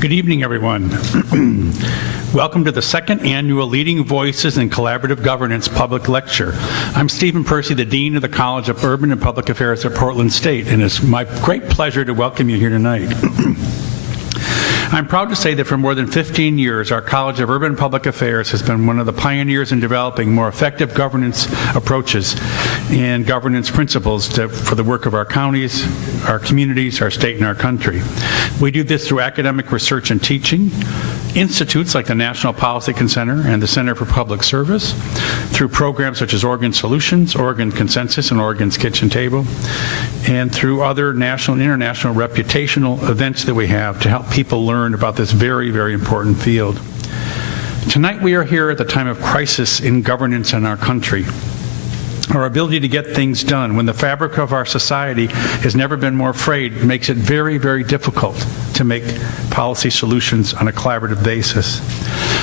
Good evening, everyone. Welcome to the second annual Leading Voices in Collaborative Governance public lecture. I'm Stephen Percy, the Dean of the College of Urban and Public Affairs at Portland State, and it's my great pleasure to welcome you here tonight. I'm proud to say that for more than 15 years, our College of Urban and Public Affairs has been one of the pioneers in developing more effective governance approaches and governance principles for the work of our counties, our communities, our state, and our country. We do this through academic research and teaching, institutes like the National Policy Center and the Center for Public Service, through programs such as Oregon Solutions, Oregon Consensus, and Oregon's Kitchen Table, and through other national and international reputational events that we have to help people learn about this very, very important field. Tonight we are here at the time of crisis in governance in our country. Our ability to get things done when the fabric of our society has never been more frayed makes it very, very difficult to make policy solutions on a collaborative basis.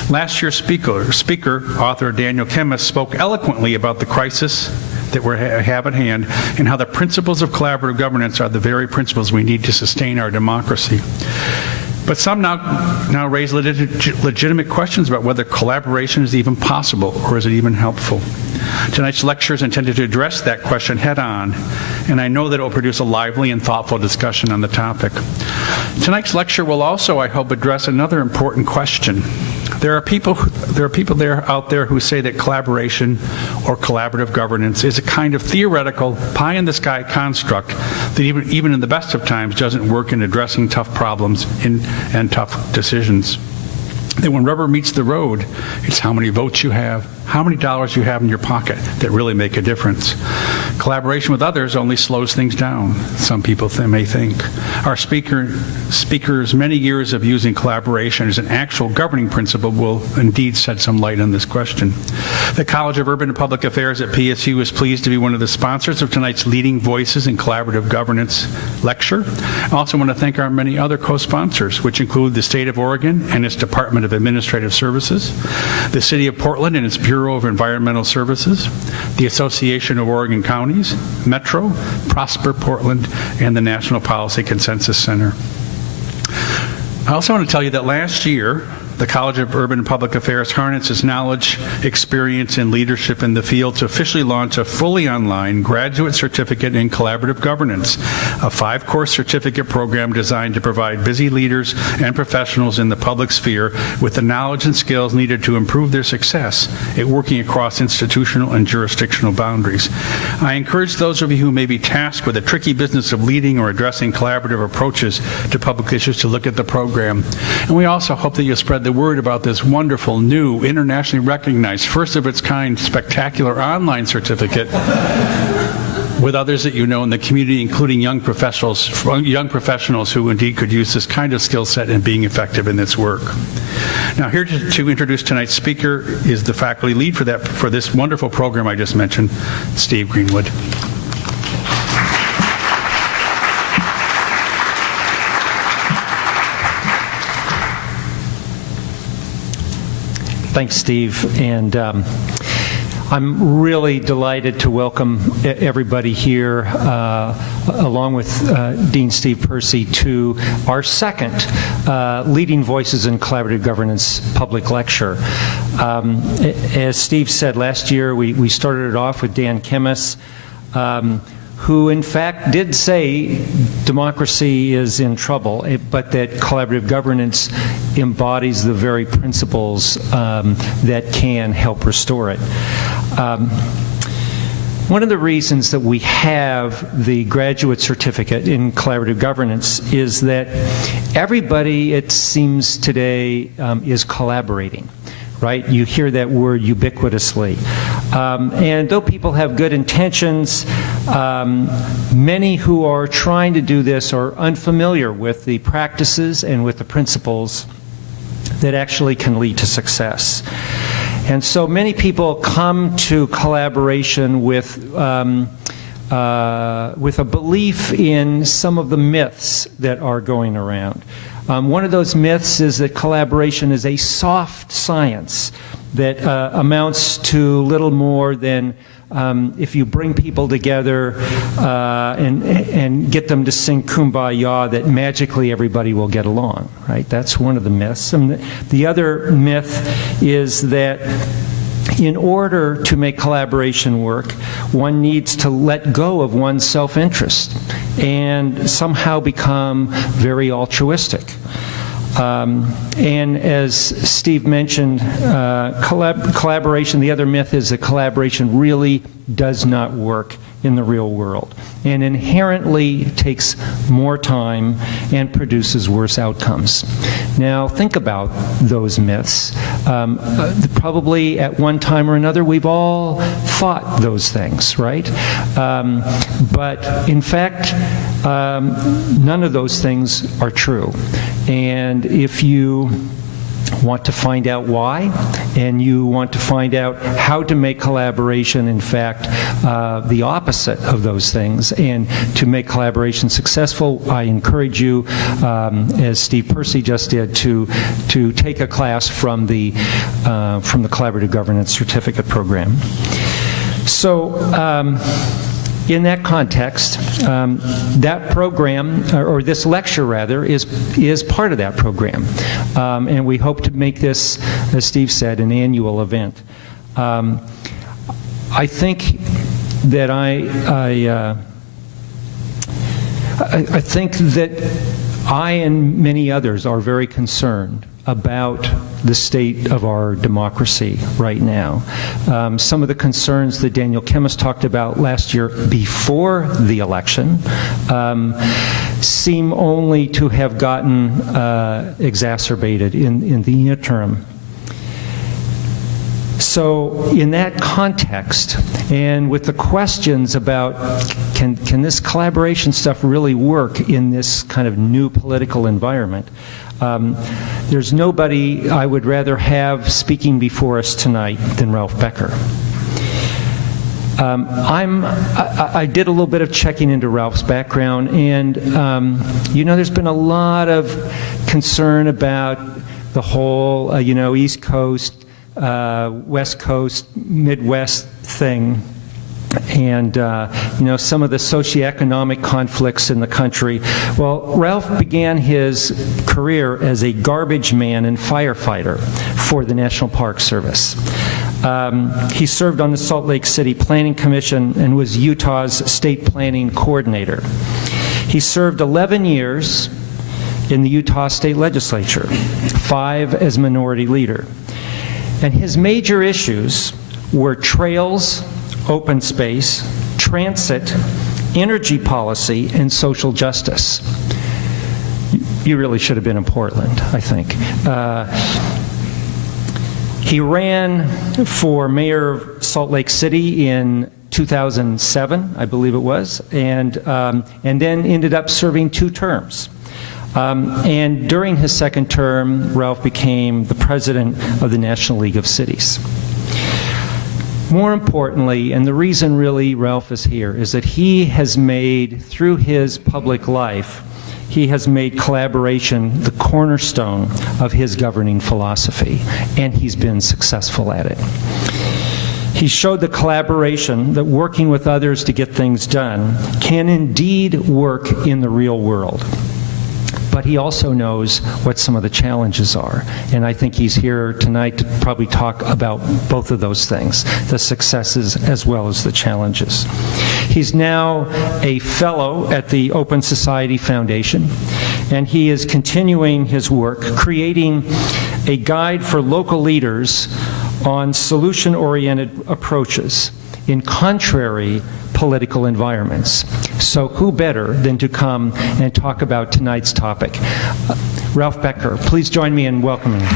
Last year's speaker, author Daniel Kemmis, spoke eloquently about the crisis that we have at hand and how the principles of collaborative governance are the very principles we need to sustain our democracy. But some now raise legitimate questions about whether collaboration is even possible or is it even helpful. Tonight's lecture is intended to address that question head on, and I know that it will produce a lively and thoughtful discussion on the topic. Tonight's lecture will also, I hope, address another important question. There are people out there who say that collaboration or collaborative governance is a kind of theoretical, pie-in-the-sky construct that even in the best of times doesn't work in addressing tough problems and tough decisions. That when rubber meets the road, it's how many votes you have, how many dollars you have in your pocket that really make a difference. Collaboration with others only slows things down, some people may think. Our speaker's many years of using collaboration as an actual governing principle will indeed shed some light on this question. The College of Urban and Public Affairs at PSU is pleased to be one of the sponsors of tonight's Leading Voices in Collaborative Governance lecture. I also want to thank our many other co-sponsors, which include the State of Oregon and its Department of Administrative Services, the City of Portland and its Bureau of Environmental Services, the Association of Oregon Counties, Metro, Prosper Portland, and the National Policy Consensus Center. I also want to tell you that last year, the College of Urban and Public Affairs harnessed its knowledge, experience, and leadership in the field to officially launch a fully online graduate certificate in collaborative governance, a 5-course certificate program designed to provide busy leaders and professionals in the public sphere with the knowledge and skills needed to improve their success at working across institutional and jurisdictional boundaries. I encourage those of you who may be tasked with the tricky business of leading or addressing collaborative approaches to public issues to look at the program. And we also hope that you'll spread the word about this wonderful, new, internationally recognized, first-of-its-kind, spectacular online certificate with others that you know in the community, including young professionals who indeed could use this kind of skill set in being effective in this work. Now, here to introduce tonight's speaker is the faculty lead for this wonderful program I just mentioned, Steve Greenwood. Thanks, Steve. And I'm really delighted to welcome everybody here, along with Dean Steve Percy, to our second Leading Voices in Collaborative Governance public lecture. As Steve said, last year we started it off with Dan Kemmis, who in fact did say democracy is in trouble, but that collaborative governance embodies the very principles that can help restore it. One of the reasons that we have the graduate certificate in collaborative governance is that everybody, it seems today, is collaborating. Right? You hear that word ubiquitously. And though people have good intentions, many who are trying to do this are unfamiliar with the practices and with the principles that actually can lead to success. And so many people come to collaboration with a belief in some of the myths that are going around. One of those myths is that collaboration is a soft science that amounts to little more than if you bring people together and get them to sing Kumbaya, that magically everybody will get along, right? That's one of the myths. And the other myth is that in order to make collaboration work, one needs to let go of one's self-interest and somehow become very altruistic. And as Steve mentioned, collaboration, the other myth is that collaboration really does not work in the real world and inherently takes more time and produces worse outcomes. Now, think about those myths. Probably at one time or another, we've all thought those things, right? But in fact, none of those things are true. And if you want to find out why, and you want to find out how to make collaboration, in fact, the opposite of those things, and to make collaboration successful, I encourage you, as Steve Persey just did, to take a class from the Collaborative Governance Certificate Program. So, in that context, that program, or this lecture rather, is part of that program. And we hope to make this, as Steve said, an annual event. I think that I think that I and many others are very concerned about the state of our democracy right now. Some of the concerns that Daniel Kemmis talked about last year before the election seem only to have gotten exacerbated in the interim. So in that context, and with the questions about can this collaboration stuff really work in this kind of new political environment, there's nobody I would rather have speaking before us tonight than Ralph Becker. I did a little bit of checking into Ralph's background, and there's been a lot of concern about the whole, East Coast, West Coast, Midwest thing, and some of the socioeconomic conflicts in the country. Well, Ralph began his career as a garbage man and firefighter for the National Park Service. He served on the Salt Lake City Planning Commission and was Utah's state planning coordinator. He served 11 years in the Utah State Legislature, 5 as minority leader. And his major issues were trails, open space, transit, energy policy, and social justice. You really should have been in Portland, I think. He ran for mayor of Salt Lake City in 2007, I believe it was, and then ended up serving 2 terms. And during his second term, Ralph became the president of the National League of Cities. More importantly, and the reason really Ralph is here, is that he has made, through his public life, he has made collaboration the cornerstone of his governing philosophy, and he's been successful at it. He showed the collaboration, that working with others to get things done can indeed work in the real world. But he also knows what some of the challenges are. And I think he's here tonight to probably talk about both of those things, the successes as well as the challenges. He's now a fellow at the Open Society Foundation, and he is continuing his work, creating a guide for local leaders on solution-oriented approaches in contrary political environments. So who better than to come and talk about tonight's topic? Ralph Becker, please join me in welcoming him.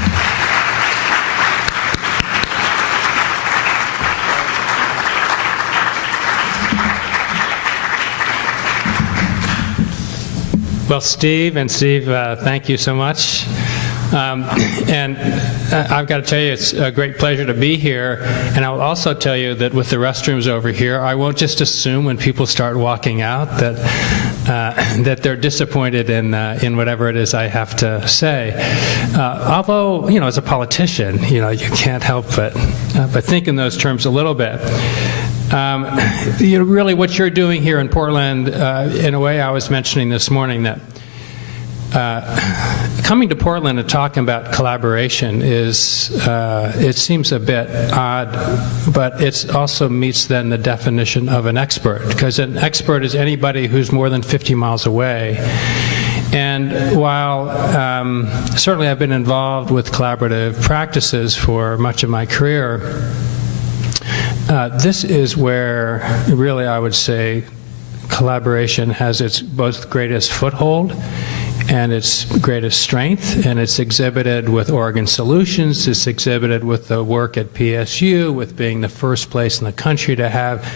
Well, Steve, thank you so much. And I've got to tell you, it's a great pleasure to be here. And I'll also tell you that with the restrooms over here, I won't just assume when people start walking out that they're disappointed in whatever it is I have to say. Although, as a politician, you can't help but think in those terms a little bit. Really what you're doing here in Portland, in a way I was mentioning this morning that coming to Portland and talking about collaboration is, it seems a bit odd, but it also meets then the definition of an expert, because an expert is anybody who's more than 50 miles away. And while certainly I've been involved with collaborative practices for much of my career, this is where really I would say collaboration has its both greatest foothold and its greatest strength, and it's exhibited with Oregon Solutions, it's exhibited with the work at PSU, with being the first place in the country to have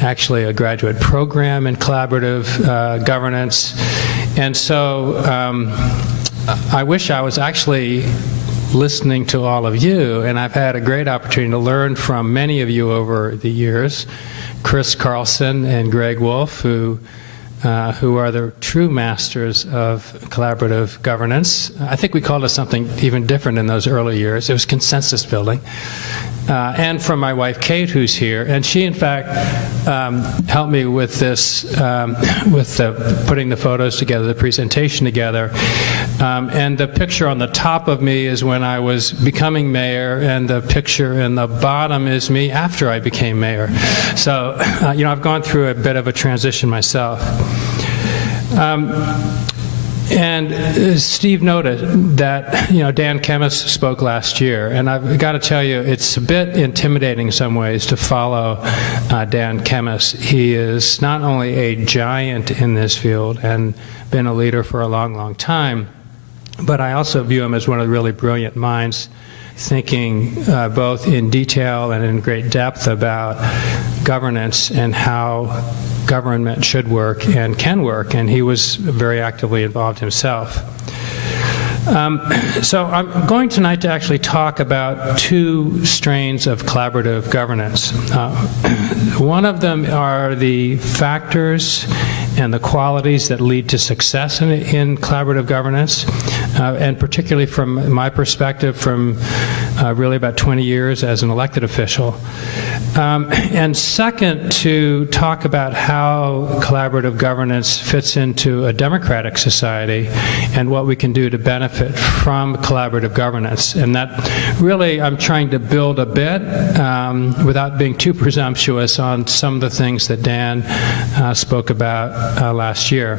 actually a graduate program in collaborative governance. And so I wish I was actually listening to all of you, and I've had a great opportunity to learn from many of you over the years, Chris Carlson and Greg Wolf, who are the true masters of collaborative governance. I think we called it something even different in those early years. It was consensus building. And from my wife Kate, who's here, and she in fact helped me with this, with putting the photos together, the presentation together. And the picture on the top of me is when I was becoming mayor, and the picture in the bottom is me after I became mayor. So, I've gone through a bit of a transition myself. And Steve noted that, Dan Kemmis spoke last year, and I've got to tell you, it's a bit intimidating in some ways to follow Dan Kemmis. He is not only a giant in this field and been a leader for a long, long time, but I also view him as one of the really brilliant minds thinking both in detail and in great depth about governance and how government should work and can work, and he was very actively involved himself. So I'm going tonight to actually talk about two strains of collaborative governance. One of them are the factors and the qualities that lead to success in collaborative governance, and particularly from my perspective, from really about 20 years as an elected official. And second, to talk about how collaborative governance fits into a democratic society and what we can do to benefit from collaborative governance. And that really I'm trying to build a bit without being too presumptuous on some of the things that Dan spoke about last year.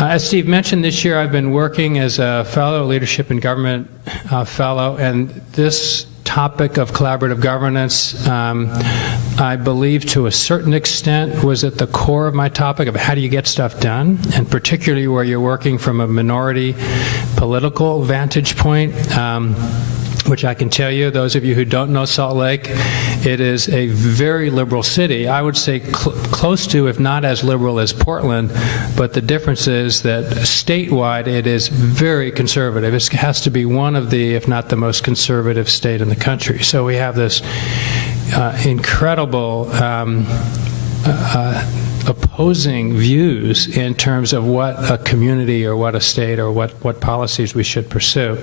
As Steve mentioned, this year I've been working as a fellow, leadership in government fellow, and this topic of collaborative governance, I believe to a certain extent was at the core of my topic of how do you get stuff done, and particularly where you're working from a minority political vantage point, which I can tell you, those of you who don't know Salt Lake, it is a very liberal city. I would say close to, if not as liberal as Portland, but the difference is that statewide it is very conservative. It has to be one of the, if not the most conservative state in the country. So we have this incredible opposing views in terms of what a community or what a state or what policies we should pursue.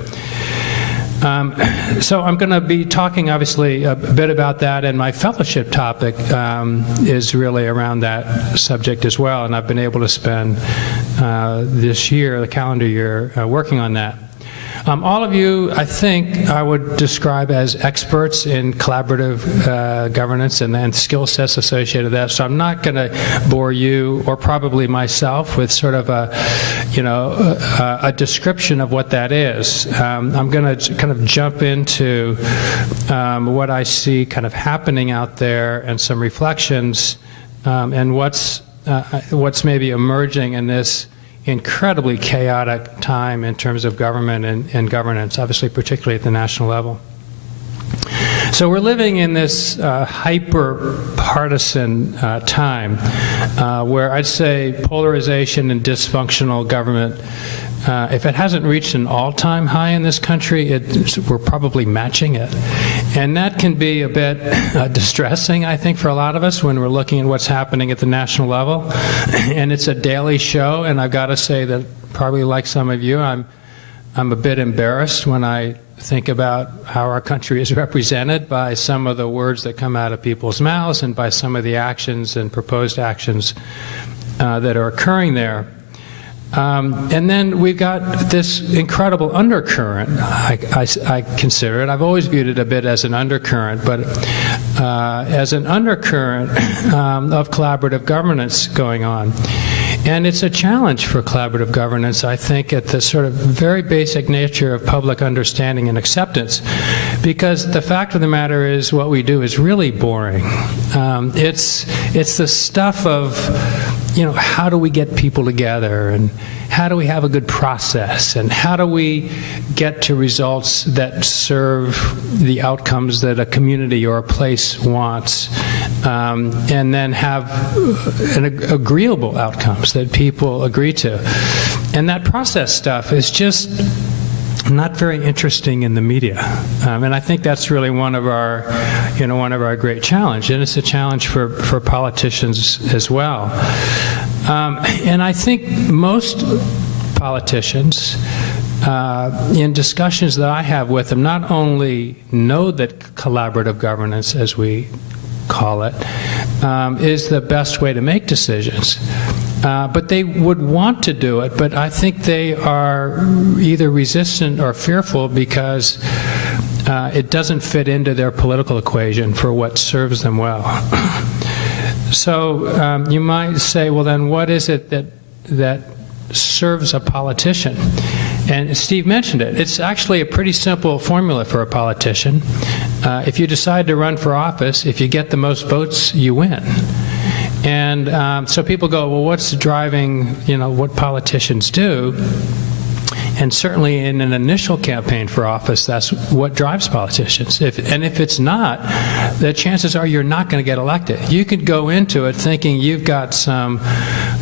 So I'm going to be talking obviously a bit about that, and my fellowship topic is really around that subject as well, and I've been able to spend this year, the calendar year, working on that. All of you, I think, I would describe as experts in collaborative governance and skill sets associated with that. So I'm not going to bore you, or probably myself, with sort of a description of what that is. I'm going to kind of jump into what I see kind of happening out there and some reflections, and what's maybe emerging in this incredibly chaotic time in terms of government and governance, obviously particularly at the national level. So we're living in this hyper-partisan time where I'd say polarization and dysfunctional government, if it hasn't reached an all-time high in this country, we're probably matching it. And that can be a bit distressing, I think, for a lot of us when we're looking at what's happening at the national level. And it's a daily show, and I've got to say that probably like some of you, I'm I'm a bit embarrassed when I think about how our country is represented by some of the words that come out of people's mouths and by some of the actions and proposed actions that are occurring there. And then we've got this incredible undercurrent, I consider it. I've always viewed it a bit as an undercurrent, but as an undercurrent of collaborative governance going on. And it's a challenge for collaborative governance, I think, at the sort of very basic nature of public understanding and acceptance, because the fact of the matter is what we do is really boring. It's the stuff of, how do we get people together, and how do we have a good process, and how do we get to results that serve the outcomes that a community or a place wants, and then have agreeable outcomes that people agree to. And that process stuff is just not very interesting in the media, and I think that's really one of our great challenges, and it's a challenge for politicians as well. And I think most politicians, in discussions that I have with them, not only know that collaborative governance, as we call it, is the best way to make decisions. But they would want to do it, but I think they are either resistant or fearful because it doesn't fit into their political equation for what serves them well. So you might say, well, then what is it that serves a politician? And Steve mentioned it. It's actually a pretty simple formula for a politician. If you decide to run for office, if you get the most votes, you win. And so people go, well, what's driving, what politicians do? And certainly in an initial campaign for office, that's what drives politicians. If it's not, the chances are you're not going to get elected. You could go into it thinking you've got some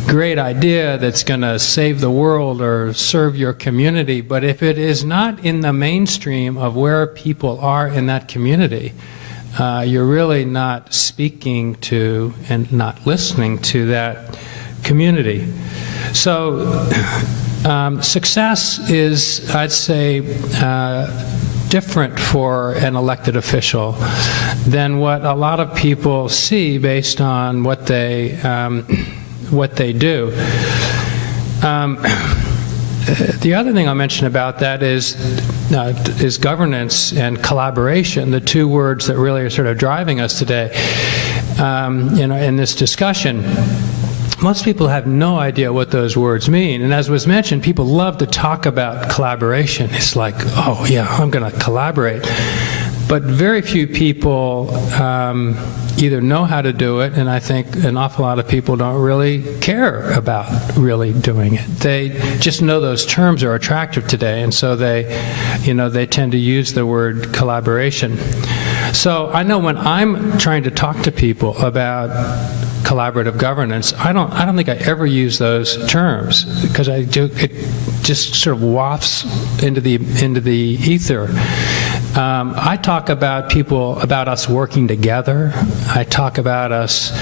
great idea that's going to save the world or serve your community, but if it is not in the mainstream of where people are in that community, you're really not speaking to and not listening to that community. So success is, I'd say, different for an elected official than what a lot of people see based on what they do. The other thing I'll mention about that is governance and collaboration, the two words that really are sort of driving us today, in this discussion. Most people have no idea what those words mean, and as was mentioned, people love to talk about collaboration. It's like, oh yeah, I'm going to collaborate. But very few people either know how to do it, and I think an awful lot of people don't really care about really doing it. They just know those terms are attractive today, and so they tend to use the word collaboration. So I know when I'm trying to talk to people about collaborative governance, I don't think I ever use those terms, because it just sort of wafts into the ether. I talk about us working together. I talk about us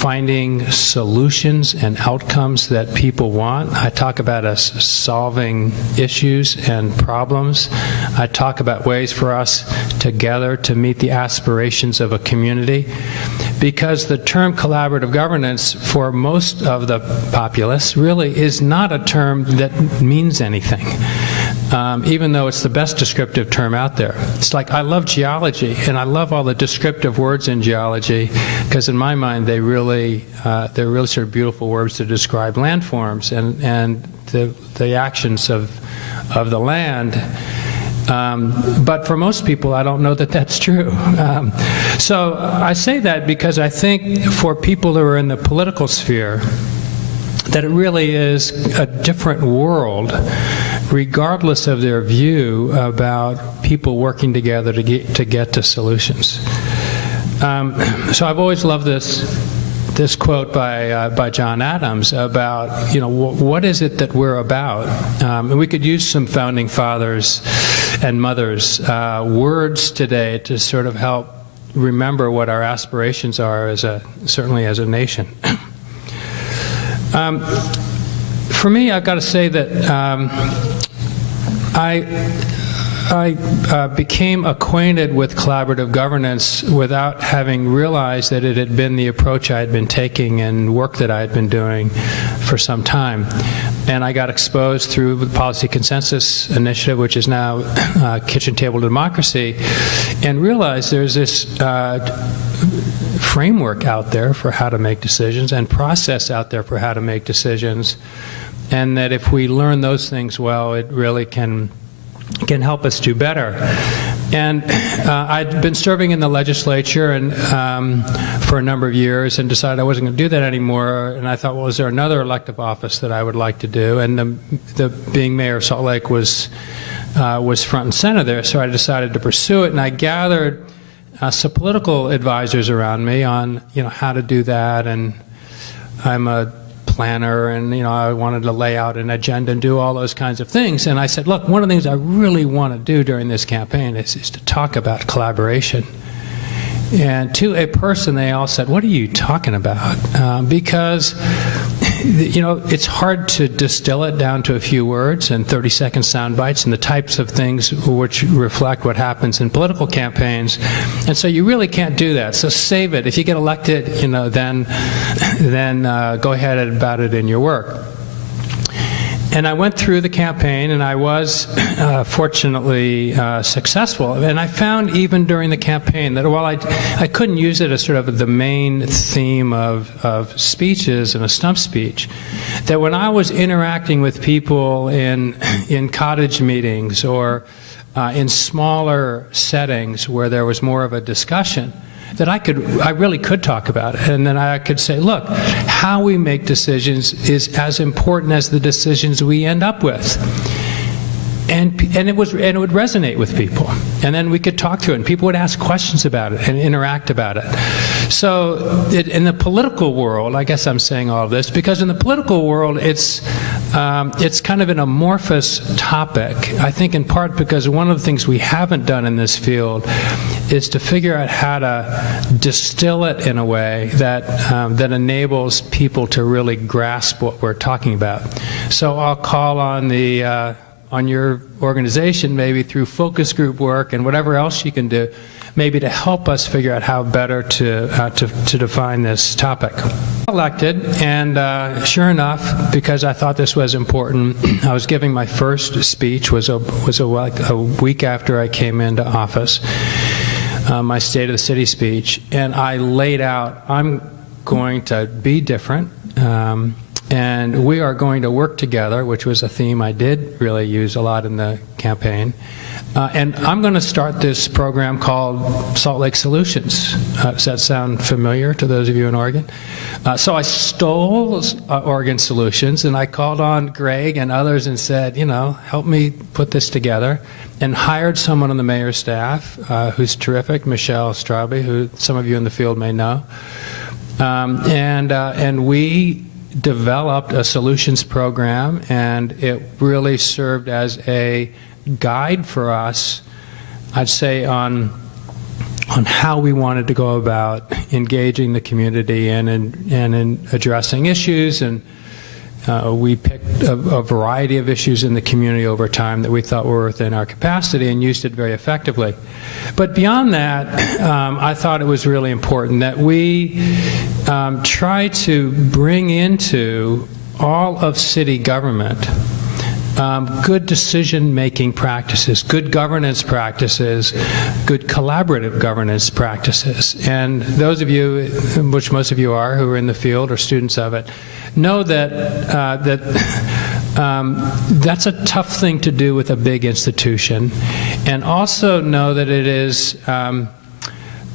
finding solutions and outcomes that people want. I talk about us solving issues and problems. I talk about ways for us together to meet the aspirations of a community. Because the term collaborative governance for most of the populace really is not a term that means anything, even though it's the best descriptive term out there. It's like, I love geology, and I love all the descriptive words in geology, because in my mind they're really sort of beautiful words to describe landforms and the actions of the land. But for most people, I don't know that that's true. So I say that because I think for people who are in the political sphere, that it really is a different world, regardless of their view about people working together to get to solutions. So I've always loved this quote by John Adams about, what is it that we're about? And we could use some founding fathers and mothers' words today to sort of help remember what our aspirations are certainly as a nation. For me, I've got to say that I became acquainted with collaborative governance without having realized that it had been the approach I had been taking and work that I had been doing for some time. And I got exposed through the Policy Consensus Initiative, which is now Kitchen Table Democracy, and realized there's this framework out there for how to make decisions and process out there for how to make decisions, and that if we learn those things well, it really can help us do better. And I'd been serving in the legislature and for a number of years, and decided I wasn't going to do that anymore. And I thought, well, is there another elective office that I would like to do? And the being mayor of Salt Lake was front and center there, so I decided to pursue it. And I gathered some political advisors around me on how to do that. And I'm a planner, and I wanted to lay out an agenda and do all those kinds of things. And I said, look, one of the things I really want to do during this campaign is to talk about collaboration. And to a person, they all said, what are you talking about? Because it's hard to distill it down to a few words and 30-second sound bites and the types of things which reflect what happens in political campaigns. And so you really can't do that. So save it. If you get elected, then go ahead about it in your work. And I went through the campaign, and I was fortunately successful. And I found even during the campaign that while I couldn't use it as sort of the main theme of speeches and a stump speech, that when I was interacting with people in cottage meetings or in smaller settings where there was more of a discussion, that I really could talk about it. And then I could say, look, how we make decisions is as important as the decisions we end up with. And it would resonate with people. And then we could talk through it, and people would ask questions about it and interact about it. So in the political world, I guess I'm saying all of this, because in the political world, it's kind of an amorphous topic. I think in part because one of the things we haven't done in this field is to figure out how to distill it in a way that enables people to really grasp what we're talking about. So I'll call on on your organization, maybe through focus group work and whatever else you can do, maybe to help us figure out how better to define this topic. Elected, and sure enough, because I thought this was important, I was giving my first speech, was a week after I came into office, my State of the City speech, and I laid out, I'm going to be different, and we are going to work together, which was a theme I did really use a lot in the campaign. And I'm going to start this program called Salt Lake Solutions. Does that sound familiar to those of you in Oregon? So I stole Oregon Solutions, and I called on Greg and others and said, help me put this together, and hired someone on the mayor's staff who's terrific, Michelle Straube, who some of you in the field may know. And we developed a solutions program, and it really served as a guide for us, I'd say, on how we wanted to go about engaging the community and in addressing issues. And we picked a variety of issues in the community over time that we thought were within our capacity and used it very effectively. But beyond that, I thought it was really important that we try to bring into all of city government good decision-making practices, good governance practices, good collaborative governance practices. And those of you, which most of you are, who are in the field or students of it, know that that's a tough thing to do with a big institution, and also know that it is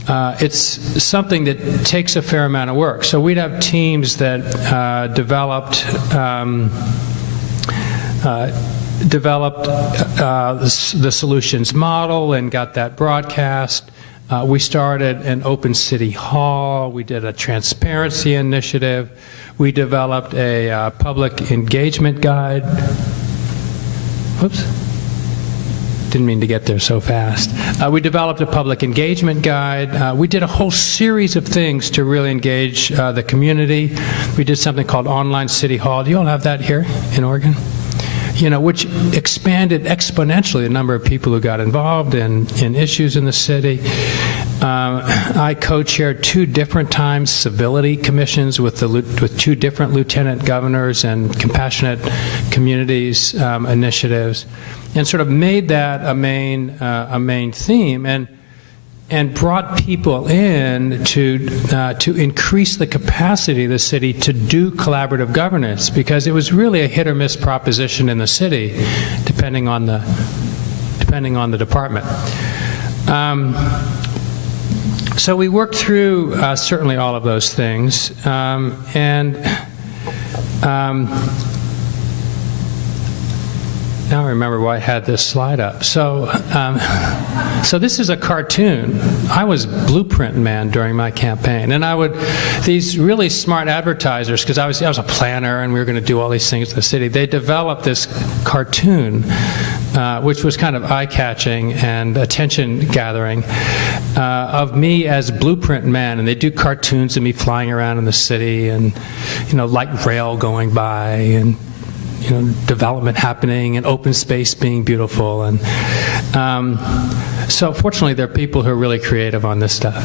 it's something that takes a fair amount of work. So we'd have teams that developed the solutions model and got that broadcast. We started an open city hall. We did a transparency initiative. We developed a public engagement guide. Whoops. Didn't mean to get there so fast. We developed a public engagement guide. We did a whole series of things to really engage the community. We did something called Online City Hall. Do you all have that here in Oregon? which expanded exponentially the number of people who got involved in issues in the city. I co-chaired 2 different times civility commissions with 2 different lieutenant governors and compassionate communities initiatives, and sort of made that a main theme, and brought people in to increase the capacity of the city to do collaborative governance, because it was really a hit or miss proposition in the city, depending on the department. So we worked through certainly all of those things, now I remember why I had this slide up. So this is a cartoon. I was blueprint man during my campaign, and these really smart advertisers, because I was a planner and we were going to do all these things in the city, they developed this cartoon, which was kind of eye-catching and attention-gathering, of me as blueprint man, and they do cartoons of me flying around in the city, and light rail going by, and development happening, and open space being beautiful. And so fortunately there are people who are really creative on this stuff.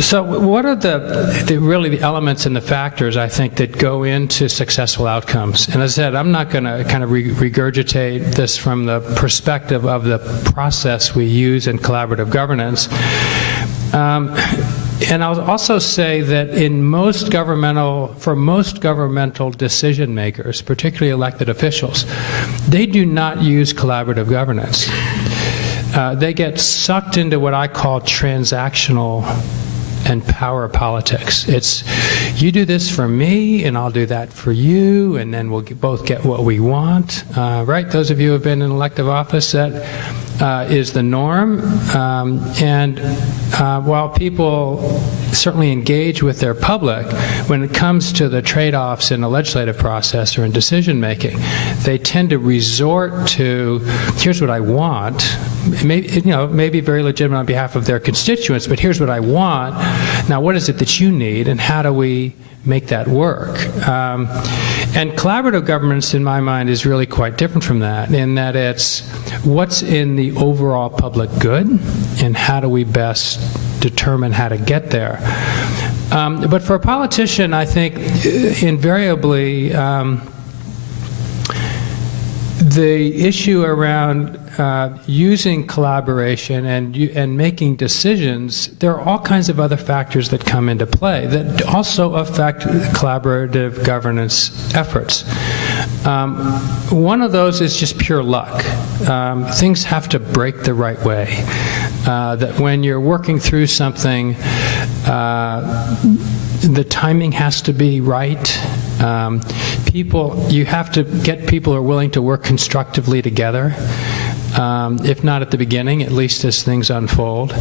So what are the elements and the factors, I think, that go into successful outcomes? And as I said, I'm not going to kind of regurgitate this from the perspective of the process we use in collaborative governance. And I'll also say that for most governmental decision makers, particularly elected officials, they do not use collaborative governance. They get sucked into what I call transactional and power politics. It's, you do this for me, and I'll do that for you, and then we'll both get what we want. Right? Those of you who have been in elective office, that is the norm. And while people certainly engage with their public, when it comes to the trade-offs in the legislative process or in decision-making, they tend to resort to, here's what I want. Maybe very legitimate on behalf of their constituents, but here's what I want. Now, what is it that you need, and how do we make that work? And collaborative governance, in my mind, is really quite different from that, in that it's what's in the overall public good, and how do we best determine how to get there. But for a politician, I think invariably the issue around using collaboration and making decisions, there are all kinds of other factors that come into play that also affect collaborative governance efforts. One of those is just pure luck. Things have to break the right way. That when you're working through something, the timing has to be right. You have to get people who are willing to work constructively together. If not at the beginning, at least as things unfold.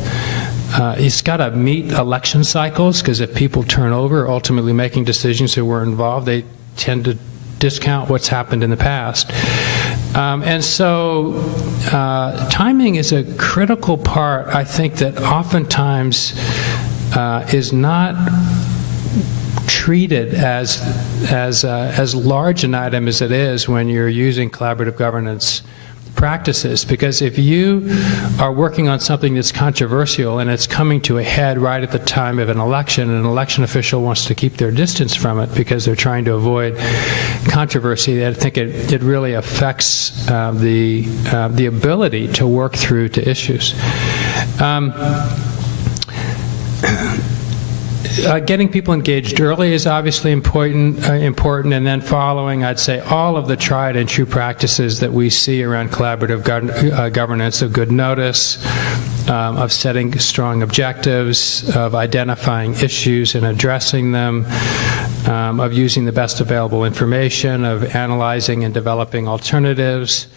It's got to meet election cycles, because if people turn over, ultimately making decisions who were involved, they tend to discount what's happened in the past. And so timing is a critical part, I think, that oftentimes is not treated as large an item as it is when you're using collaborative governance practices, because if you are working on something that's controversial and it's coming to a head right at the time of an election, and an election official wants to keep their distance from it because they're trying to avoid controversy, I think it really affects the ability to work through to issues. Getting people engaged early is obviously important, and then following, I'd say, all of the tried and true practices that we see around collaborative governance, of good notice, of setting strong objectives, of identifying issues and addressing them, of using the best available information, of analyzing and developing alternatives,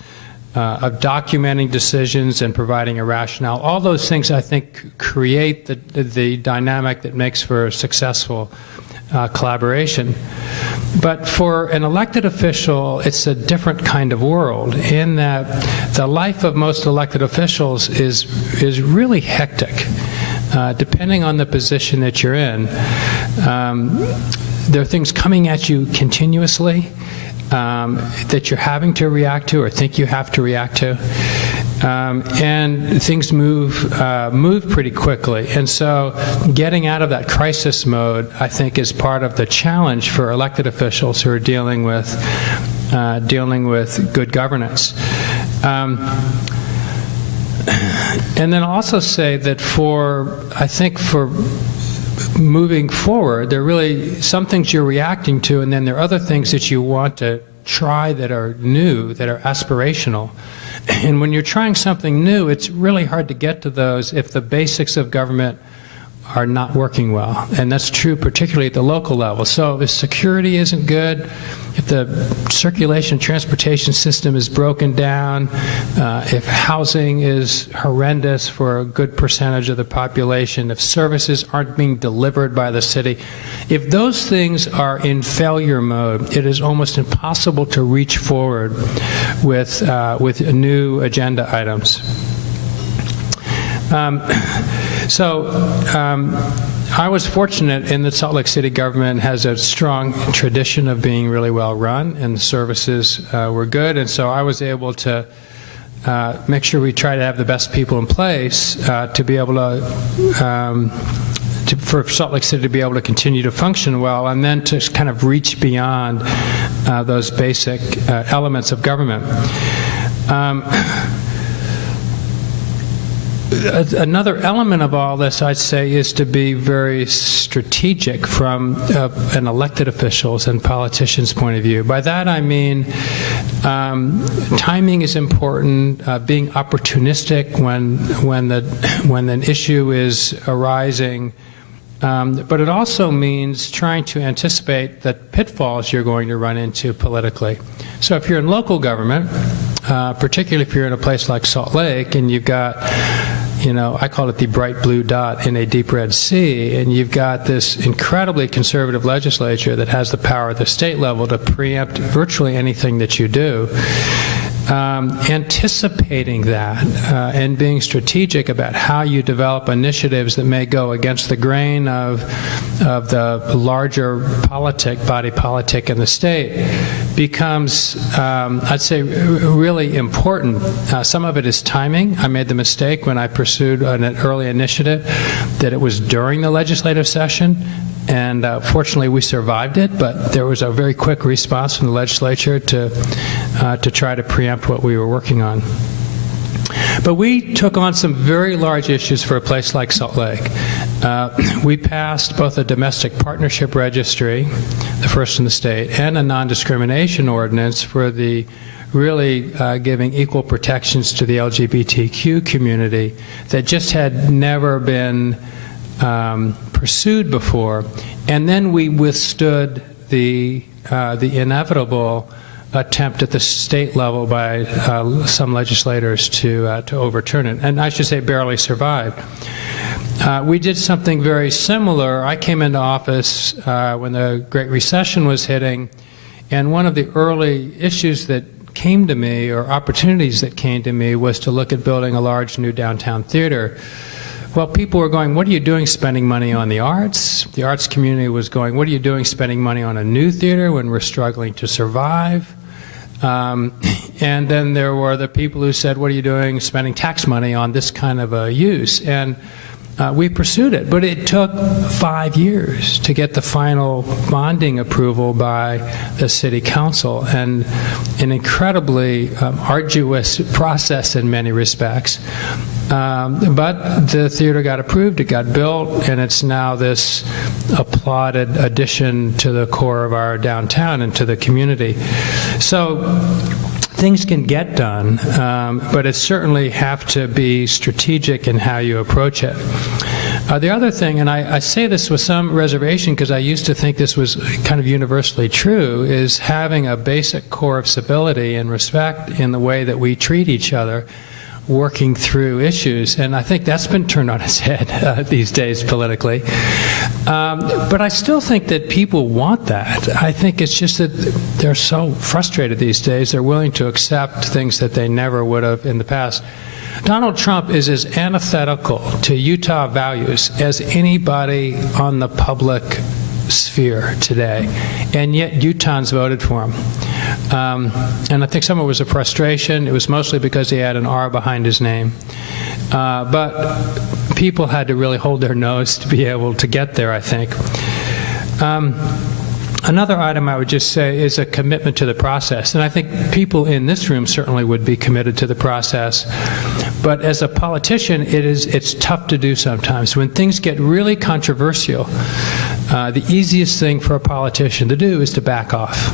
of documenting decisions and providing a rationale. All those things, I think, create the dynamic that makes for successful collaboration. But for an elected official, it's a different kind of world, in that the life of most elected officials is really hectic. depending on the position that you're in, there are things coming at you continuously that you're having to react to or think you have to react to. And things move pretty quickly. And so getting out of that crisis mode, I think, is part of the challenge for elected officials who are dealing with good governance. And then also say that for moving forward, there are really some things you're reacting to, and then there are other things that you want to try that are new, that are aspirational. And when you're trying something new, it's really hard to get to those if the basics of government are not working well. And that's true particularly at the local level. So if security isn't good, if the circulation transportation system is broken down, if housing is horrendous for a good percentage of the population, if services aren't being delivered by the city, if those things are in failure mode, it is almost impossible to reach forward with new agenda items. I was fortunate in that Salt Lake City government has a strong tradition of being really well run, and the services were good, and so I was able to make sure we try to have the best people in place to be able for Salt Lake City to be able to continue to function well, and then to kind of reach beyond those basic elements of government. Another element of all this, I'd say, is to be very strategic from an elected official's and politician's point of view. By that I mean timing is important, being opportunistic when an issue is arising, but it also means trying to anticipate the pitfalls you're going to run into politically. So if you're in local government, particularly if you're in a place like Salt Lake and you've got, I call it the bright blue dot in a deep red sea, and you've got this incredibly conservative legislature that has the power at the state level to preempt virtually anything that you do. Anticipating that and being strategic about how you develop initiatives that may go against the grain of the larger body politic in the state becomes, I'd say, really important. Some of it is timing. I made the mistake when I pursued an early initiative that it was during the legislative session. And fortunately, we survived it, but there was a very quick response from the legislature to try to preempt what we were working on. But we took on some very large issues for a place like Salt Lake. We passed both a domestic partnership registry, the first in the state, and a non-discrimination ordinance for the really giving equal protections to the LGBTQ community that just had never been pursued before, and then we withstood the inevitable attempt at the state level by some legislators to overturn it, and I should say barely survived. We did something very similar. I came into office when the Great Recession was hitting, and one of the early issues that came to me, or opportunities that came to me, was to look at building a large new downtown theater. Well, people were going, what are you doing spending money on the arts? The arts community was going, what are you doing spending money on a new theater when we're struggling to survive? And then there were the people who said, what are you doing spending tax money on this kind of a use? And we pursued it, but it took 5 years to get the final bonding approval by the city council, and an incredibly arduous process in many respects. But the theater got approved, it got built, and it's now this applauded addition to the core of our downtown and to the community. So things can get done, but it certainly have to be strategic in how you approach it. The other thing, and I say this with some reservation because I used to think this was kind of universally true, is having a basic core of civility and respect in the way that we treat each other working through issues, and I think that's been turned on its head these days politically. But I still think that people want that. I think it's just that they're so frustrated these days, they're willing to accept things that they never would have in the past. Donald Trump is as antithetical to Utah values as anybody on the public sphere today, and yet Utahns voted for him. And I think some of it was a frustration. It was mostly because he had an R behind his name. But people had to really hold their nose to be able to get there, I think. Another item I would just say is a commitment to the process. And I think people in this room certainly would be committed to the process. But as a politician, it's tough to do sometimes. When things get really controversial, the easiest thing for a politician to do is to back off.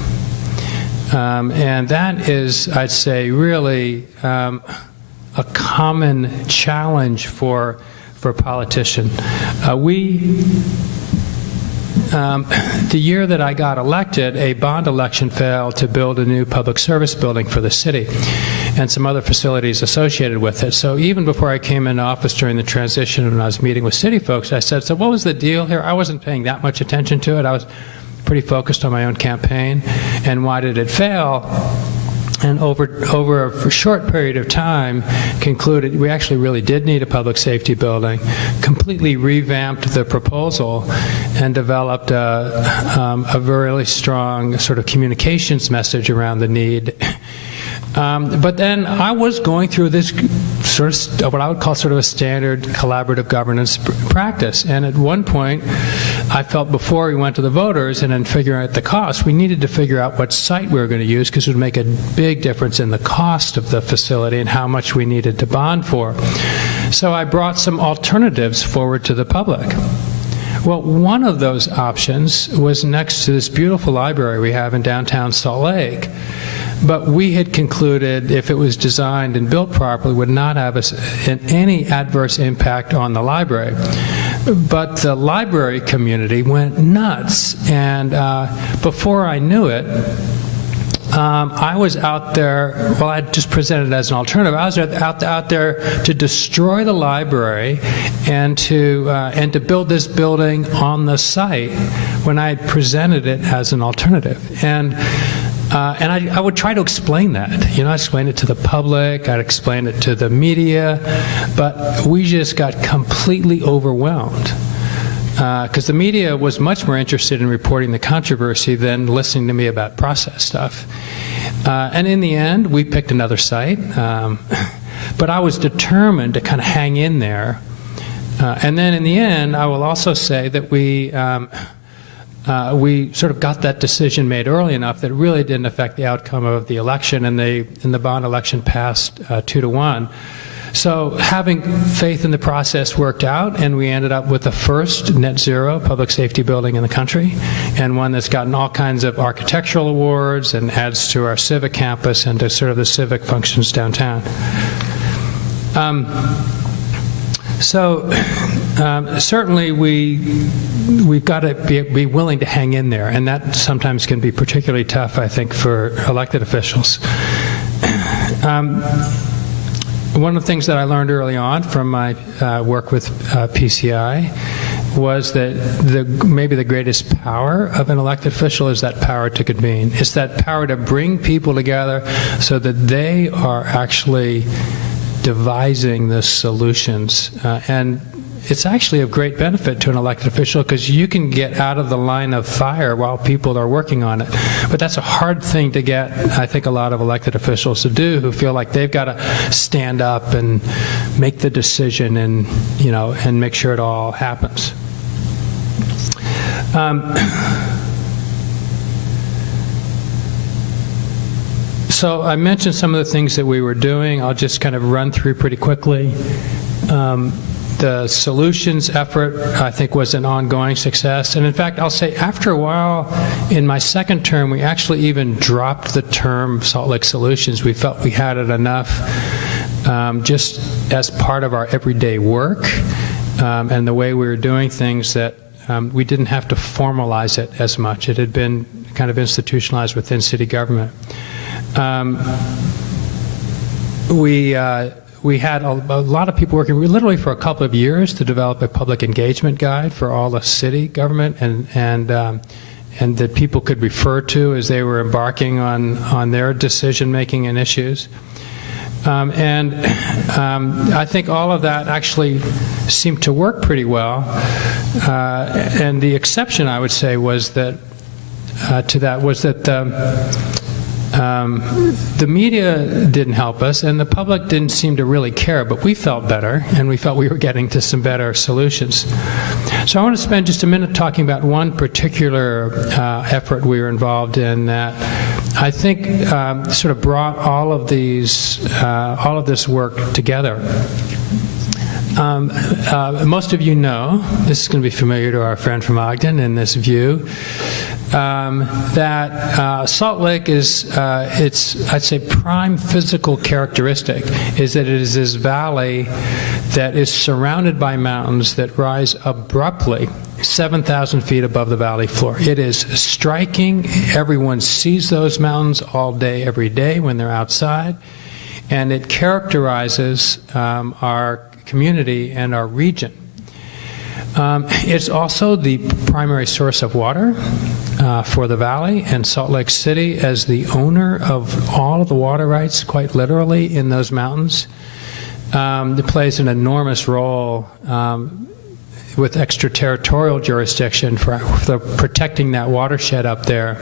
And that is, I'd say, really a common challenge for a politician. The year that I got elected, a bond election failed to build a new public service building for the city and some other facilities associated with it. So even before I came into office during the transition, when I was meeting with city folks, I said, so what was the deal here? I wasn't paying that much attention to it. I was pretty focused on my own campaign. And why did it fail? And over a short period of time, concluded we actually really did need a public safety building, completely revamped the proposal, and developed a really strong sort of communications message around the need. But then I was going through this sort of what I would call sort of a standard collaborative governance practice. And at one point, I felt before we went to the voters and then figuring out the cost, we needed to figure out what site we were going to use because it would make a big difference in the cost of the facility and how much we needed to bond for. So I brought some alternatives forward to the public. Well, one of those options was next to this beautiful library we have in downtown Salt Lake. But we had concluded if it was designed and built properly, would not have any adverse impact on the library. But the library community went nuts, and before I knew it, I was out there, well, I just presented it as an alternative. I was out there to destroy the library and to build this building on the site when I had presented it as an alternative. And I would try to explain that. I'd explain it to the public, I'd explain it to the media, but we just got completely overwhelmed. Because the media was much more interested in reporting the controversy than listening to me about process stuff. And in the end, we picked another site. But I was determined to kind of hang in there. And then in the end, I will also say that we sort of got that decision made early enough that it really didn't affect the outcome of the election, and the bond election passed 2-1. So having faith in the process worked out, and we ended up with the first net zero public safety building in the country, and one that's gotten all kinds of architectural awards and adds to our civic campus and to sort of the civic functions downtown. Certainly we've got to be willing to hang in there, and that sometimes can be particularly tough, I think, for elected officials. One of the things that I learned early on from my work with PCI was that maybe the greatest power of an elected official is that power to convene. It's that power to bring people together so that they are actually devising the solutions. And it's actually of great benefit to an elected official because you can get out of the line of fire while people are working on it. But that's a hard thing to get, I think, a lot of elected officials to do, who feel like they've got to stand up and make the decision and, and make sure it all happens. So I mentioned some of the things that we were doing. I'll just kind of run through pretty quickly. The solutions effort, I think, was an ongoing success. And in fact, I'll say after a while, in my second term, we actually even dropped the term Salt Lake Solutions. We felt we had it enough just as part of our everyday work and the way we were doing things that we didn't have to formalize it as much. It had been kind of institutionalized within city government. We had a lot of people working literally for a couple of years to develop a public engagement guide for all the city government and that people could refer to as they were embarking on their decision-making and issues. I think all of that actually seemed to work pretty well. And the exception, I would say, was that the media didn't help us, and the public didn't seem to really care, but we felt better, and we felt we were getting to some better solutions. So I want to spend just a minute talking about one particular effort we were involved in that I think sort of brought all of this work together. Most of you know, this is going to be familiar to our friend from Ogden in this view, that Salt Lake is, its, I'd say, prime physical characteristic is that it is this valley that is surrounded by mountains that rise abruptly 7,000 feet above the valley floor. It is striking. Everyone sees those mountains all day, every day when they're outside, and it characterizes our community and our region. It's also the primary source of water for the valley, and Salt Lake City, as the owner of all of the water rights, quite literally, in those mountains, it plays an enormous role with extraterritorial jurisdiction for protecting that watershed up there.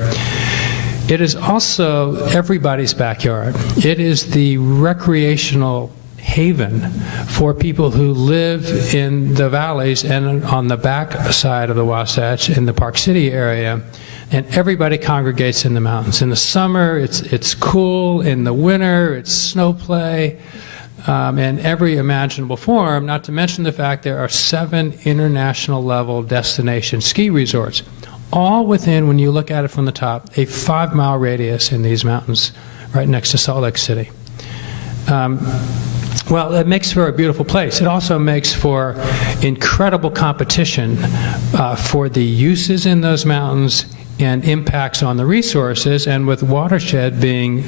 It is also everybody's backyard. It is the recreational haven for people who live in the valleys and on the back side of the Wasatch in the Park City area, and everybody congregates in the mountains. In the summer, it's cool. In the winter, it's snow play in every imaginable form, not to mention the fact there are 7 international level destination ski resorts, all within, when you look at it from the top, a 5-mile radius in these mountains right next to Salt Lake City. Well, it makes for a beautiful place. It also makes for incredible competition for the uses in those mountains and impacts on the resources, and with watershed being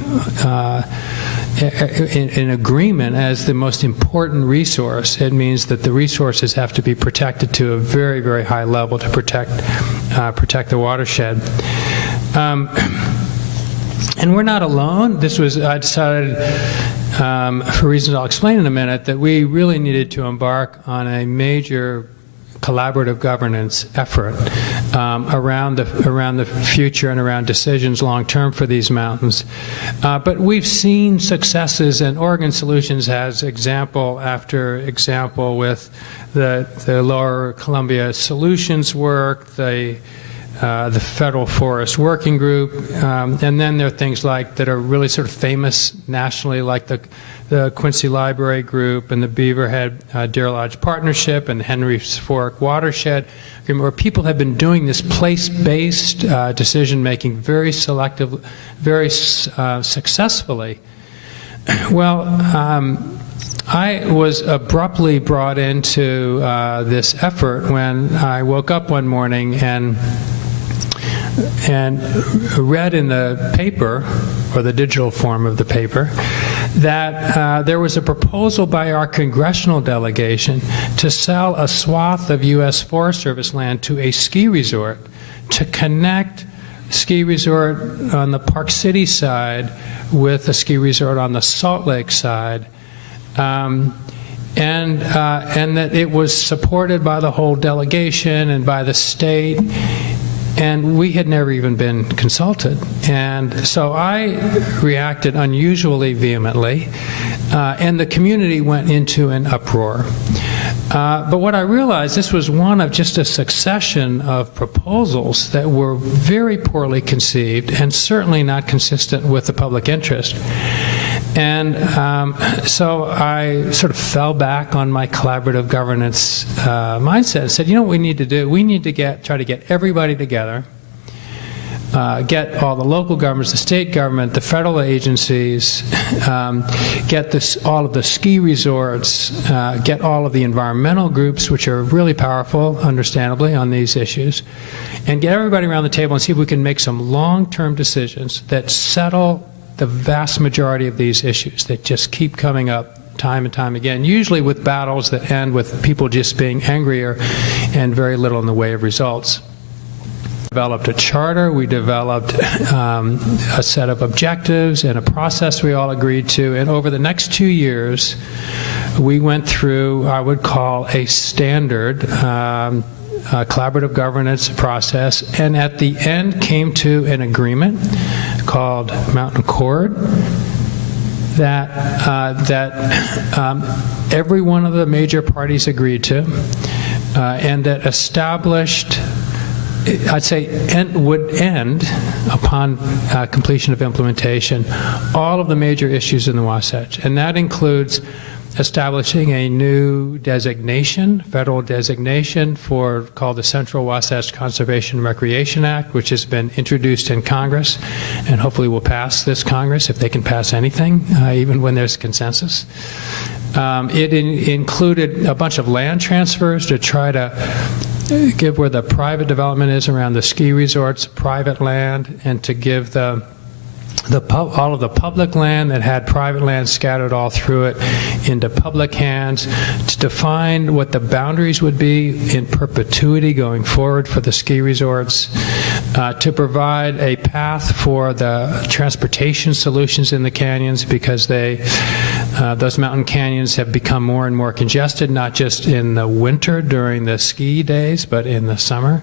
in agreement as the most important resource, it means that the resources have to be protected to a very, very high level to protect the watershed. And we're not alone. I decided, for reasons I'll explain in a minute, that we really needed to embark on a major collaborative governance effort around the future and around decisions long term for these mountains. But we've seen successes, and Oregon Solutions has example after example with the Lower Columbia Solutions work, the Federal Forest Working Group, and then there are things like that are really sort of famous nationally, like the Quincy Library Group and the Beaverhead Deer Lodge Partnership and the Henry's Fork Watershed, where people have been doing this place-based decision-making very selective, very successfully. Well, I was abruptly brought into this effort when I woke up one morning and read in the paper, or the digital form of the paper, that there was a proposal by our congressional delegation to sell a swath of U.S. Forest Service land to a ski resort to connect ski resort on the Park City side with a ski resort on the Salt Lake side. And that it was supported by the whole delegation and by the state, and we had never even been consulted. And so I reacted unusually vehemently, and the community went into an uproar. But what I realized, this was one of just a succession of proposals that were very poorly conceived and certainly not consistent with the public interest. And so I sort of fell back on my collaborative governance mindset and said, you know what we need to do? We need to try to get everybody together, get all the local governments, the state government, the federal agencies, get all of the ski resorts, get all of the environmental groups, which are really powerful, understandably, on these issues, and get everybody around the table and see if we can make some long-term decisions that settle the vast majority of these issues that just keep coming up time and time again, usually with battles that end with people just being angrier and very little in the way of results. developed a charter, we developed a set of objectives and a process we all agreed to, and over the next 2 years, we went through, I would call, a standard collaborative governance process, and at the end came to an agreement called Mountain Accord that every one of the major parties agreed to, and that established, I'd say, would end upon completion of implementation all of the major issues in the Wasatch, and that includes establishing a new designation, federal designation called the Central Wasatch Conservation and Recreation Act, which has been introduced in Congress and hopefully will pass this Congress if they can pass anything, even when there's consensus. It included a bunch of land transfers to try to give where the private development is around the ski resorts, private land, and to give all of the public land that had private land scattered all through it into public hands, to define what the boundaries would be in perpetuity going forward for the ski resorts, to provide a path for the transportation solutions in the canyons, because those mountain canyons have become more and more congested, not just in the winter during the ski days, but in the summer.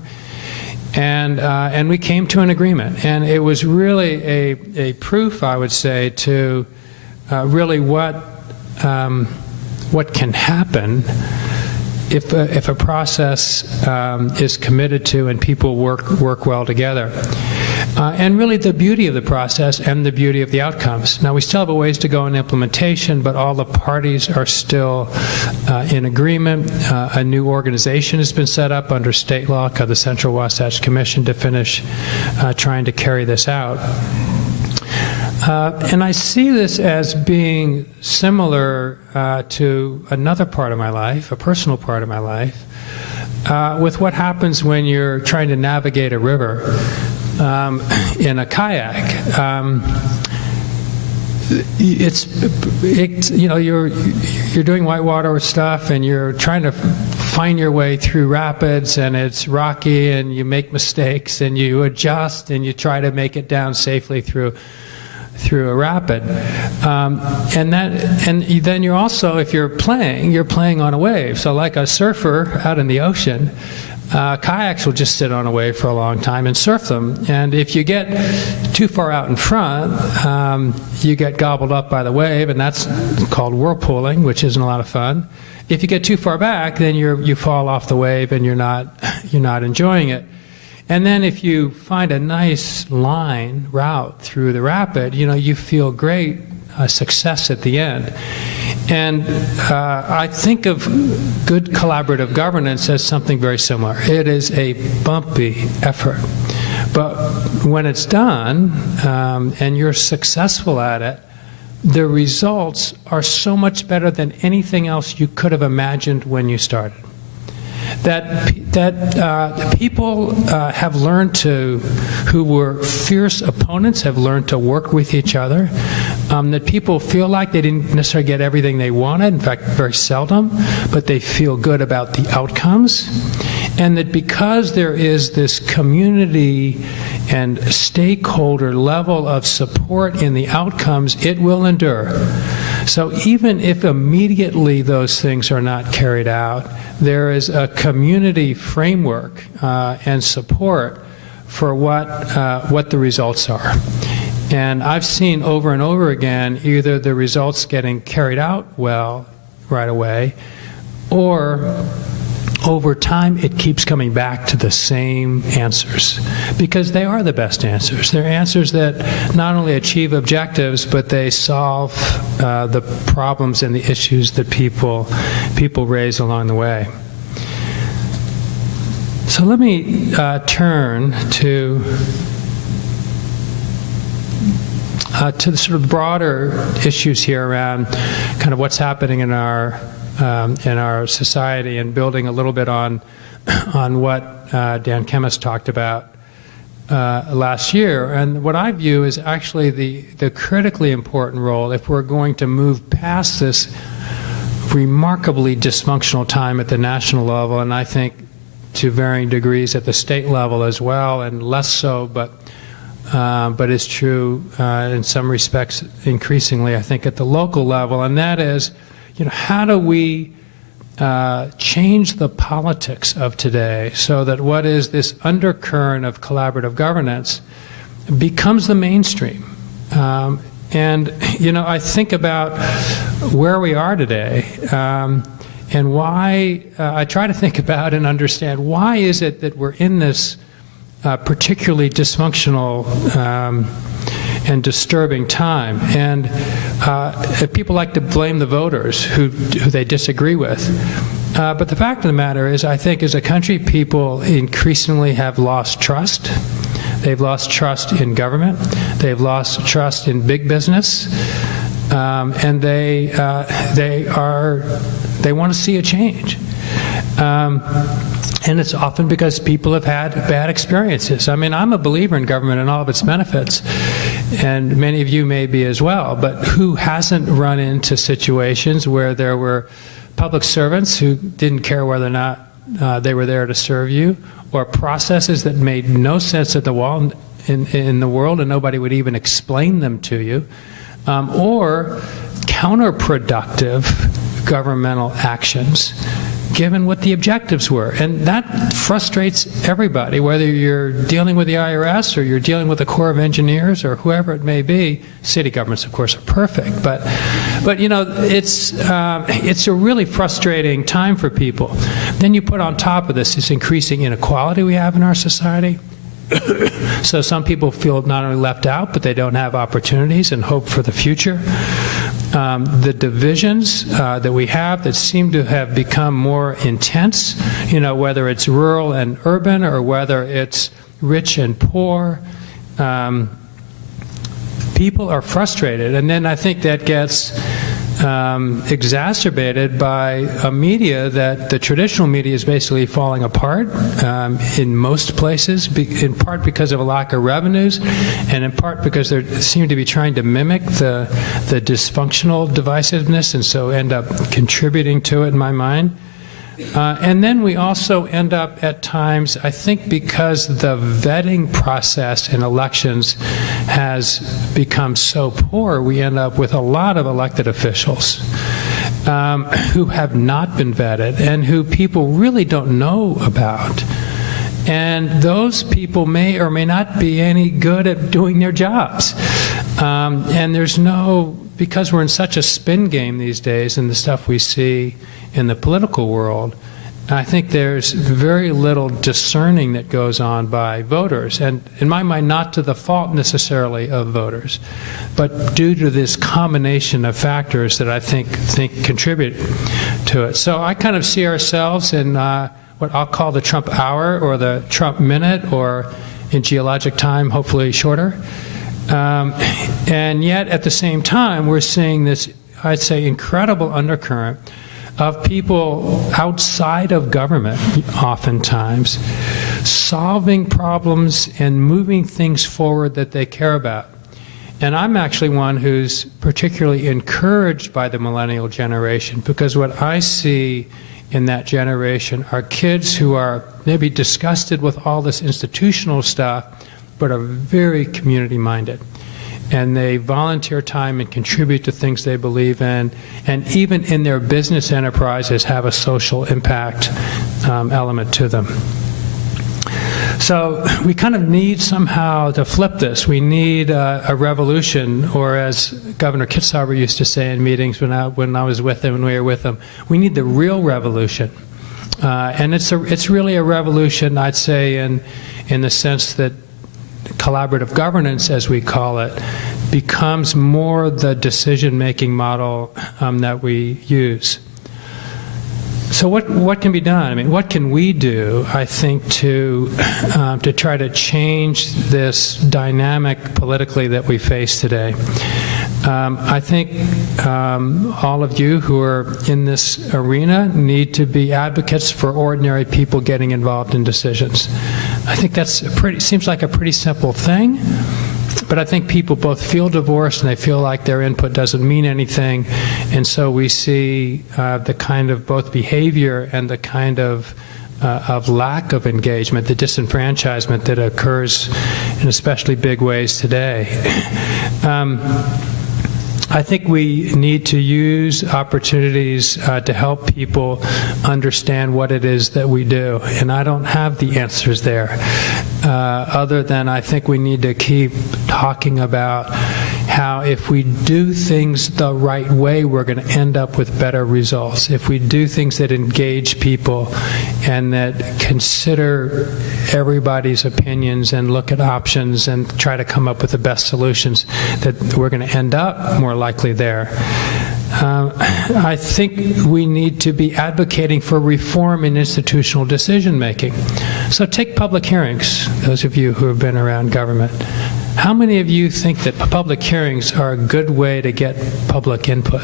And we came to an agreement, and it was really a proof, I would say, to really what can happen if a process is committed to and people work well together. And really the beauty of the process and the beauty of the outcomes. Now, we still have a ways to go in implementation, but all the parties are still in agreement. A new organization has been set up under state law called the Central Wasatch Commission to finish trying to carry this out. And I see this as being similar to another part of my life, a personal part of my life, with what happens when you're trying to navigate a river in a kayak. You're doing whitewater stuff, and you're trying to find your way through rapids, and it's rocky, and you make mistakes, and you adjust, and you try to make it down safely through a rapid, and then you're also, if you're playing on a wave. So like a surfer out in the ocean, kayaks will just sit on a wave for a long time and surf them. And if you get too far out in front, you get gobbled up by the wave, and that's called whirlpooling, which isn't a lot of fun. If you get too far back, then you fall off the wave, and you're not enjoying it. And then if you find a nice route through the rapid, you feel great success at the end. And I think of good collaborative governance as something very similar. It is a bumpy effort. But when it's done and you're successful at it, the results are so much better than anything else you could have imagined when you started. That people have learned who were fierce opponents, have learned to work with each other. That people feel like they didn't necessarily get everything they wanted, in fact, very seldom, but they feel good about the outcomes. And that because there is this community and stakeholder level of support in the outcomes, it will endure. So even if immediately those things are not carried out, there is a community framework and support for what the results are. And I've seen over and over again either the results getting carried out well right away, or over time it keeps coming back to the same answers, because they are the best answers. They're answers that not only achieve objectives, but they solve the problems and the issues that people raise along the way. So let me turn to the sort of broader issues here around kind of what's happening in our society, and building a little bit on what Dan Kemmis talked about last year. And what I view is actually the critically important role, if we're going to move past this remarkably dysfunctional time at the national level, and I think to varying degrees at the state level as well, and less so, but is true in some respects increasingly, I think, at the local level. And that is, how do we change the politics of today so that what is this undercurrent of collaborative governance becomes the mainstream? And I think about where we are today, and why I try to think about and understand why is it that we're in this particularly dysfunctional and disturbing time. And people like to blame the voters who they disagree with. But the fact of the matter is, I think as a country, people increasingly have lost trust. They've lost trust in government. They've lost trust in big business. And they want to see a change. And it's often because people have had bad experiences. I mean, I'm a believer in government and all of its benefits, and many of you may be as well, but who hasn't run into situations where there were public servants who didn't care whether or not they were there to serve you, or processes that made no sense in the world and nobody would even explain them to you, or counterproductive governmental actions given what the objectives were. And that frustrates everybody, whether you're dealing with the IRS or you're dealing with the Corps of Engineers or whoever it may be. City governments, of course, are perfect, but it's a really frustrating time for people. Then you put on top of this increasing inequality we have in our society. So some people feel not only left out, but they don't have opportunities and hope for the future. The divisions that we have that seem to have become more intense, whether it's rural and urban or whether it's rich and poor, people are frustrated. And then I think that gets exacerbated by a media that the traditional media is basically falling apart in most places, in part because of a lack of revenues, and in part because they seem to be trying to mimic the dysfunctional divisiveness, and so end up contributing to it, in my mind. And then we also end up at times, I think because the vetting process in elections has become so poor, we end up with a lot of elected officials who have not been vetted and who people really don't know about. And those people may or may not be any good at doing their jobs. And there's because we're in such a spin game these days in the stuff we see in the political world, I think there's very little discerning that goes on by voters, and in my mind, not to the fault necessarily of voters, but due to this combination of factors that I think contribute to it. So I kind of see ourselves in what I'll call the Trump hour, or the Trump minute, or in geologic time, hopefully shorter. And yet, at the same time, we're seeing this, I'd say, incredible undercurrent of people outside of government, oftentimes, solving problems and moving things forward that they care about. And I'm actually one who's particularly encouraged by the millennial generation, because what I see in that generation are kids who are maybe disgusted with all this institutional stuff, but are very community-minded. And they volunteer time and contribute to things they believe in, and even in their business enterprises have a social impact element to them. So we kind of need somehow to flip this. We need a revolution, or as Governor Kitzhaber used to say in meetings when I was with him and we were with him, we need the real revolution. And it's really a revolution, I'd say, in the sense that collaborative governance, as we call it, becomes more the decision-making model that we use. So what can be done? I mean, what can we do, I think, to try to change this dynamic politically that we face today? I think all of you who are in this arena need to be advocates for ordinary people getting involved in decisions. I think that's seems like a pretty simple thing, but I think people both feel divorced and they feel like their input doesn't mean anything, and so we see the kind of both behavior and the kind of of lack of engagement, the disenfranchisement that occurs in especially big ways today. I think we need to use opportunities to help people understand what it is that we do. And I don't have the answers there, other than I think we need to keep talking about how if we do things the right way, we're going to end up with better results. If we do things that engage people and that consider everybody's opinions and look at options and try to come up with the best solutions, that we're going to end up more likely there. I think we need to be advocating for reform in institutional decision making. So take public hearings, those of you who have been around government. How many of you think that public hearings are a good way to get public input?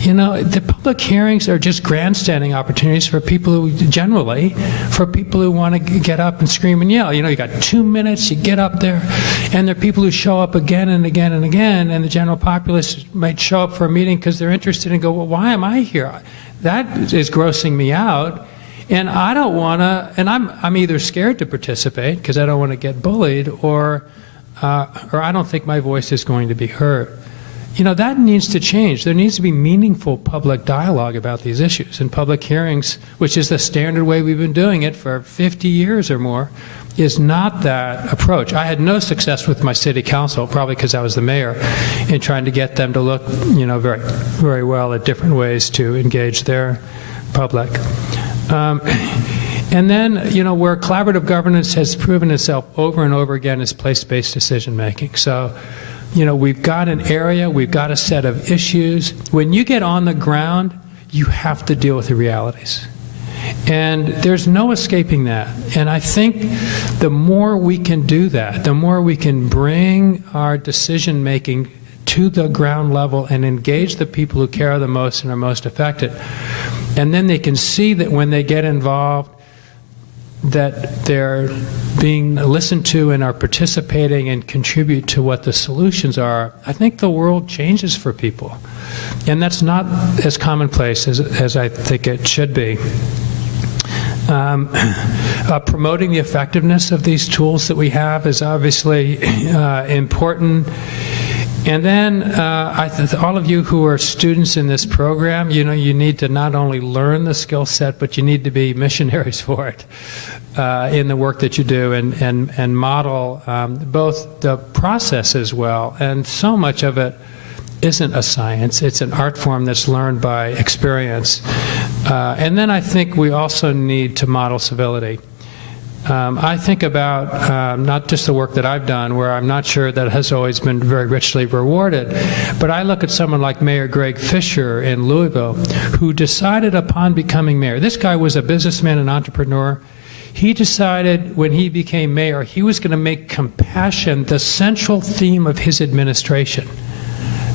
You know, the public hearings are just grandstanding opportunities for people who, generally, for people who want to get up and scream and yell. You know, you got 2 minutes, you get up there, and there are people who show up again and again and again, and the general populace might show up for a meeting because they're interested and go, well, why am I here? That is grossing me out. And I don't want to, and I'm either scared to participate because I don't want to get bullied, or I don't think my voice is going to be heard. You know, that needs to change. There needs to be meaningful public dialogue about these issues. And public hearings, which is the standard way we've been doing it for 50 years or more, is not that approach. I had no success with my city council, probably because I was the mayor, in trying to get them to look, you know, very, very well at different ways to engage their public. And then, you know, where collaborative governance has proven itself over and over again is place-based decision making. So, you know, we've got an area, we've got a set of issues. When you get on the ground, you have to deal with the realities. And there's no escaping that. And I think the more we can do that, the more we can bring our decision making to the ground level and engage the people who care the most and are most affected. And then they can see that when they get involved, that they're being listened to and are participating and contribute to what the solutions are. I think the world changes for people. And that's not as commonplace as I think it should be. Promoting the effectiveness of these tools that we have is obviously important. And then all of you who are students in this program, you know, you need to not only learn the skill set, but you need to be missionaries for it in the work that you do, and model both the process as well. And so much of it isn't a science. It's an art form that's learned by experience. And then I think we also need to model civility. I think about not just the work that I've done, where I'm not sure that has always been very richly rewarded, but I look at someone like Mayor Greg Fisher in Louisville, who decided upon becoming mayor. This guy was a businessman and entrepreneur. He decided when he became mayor, he was going to make compassion the central theme of his administration.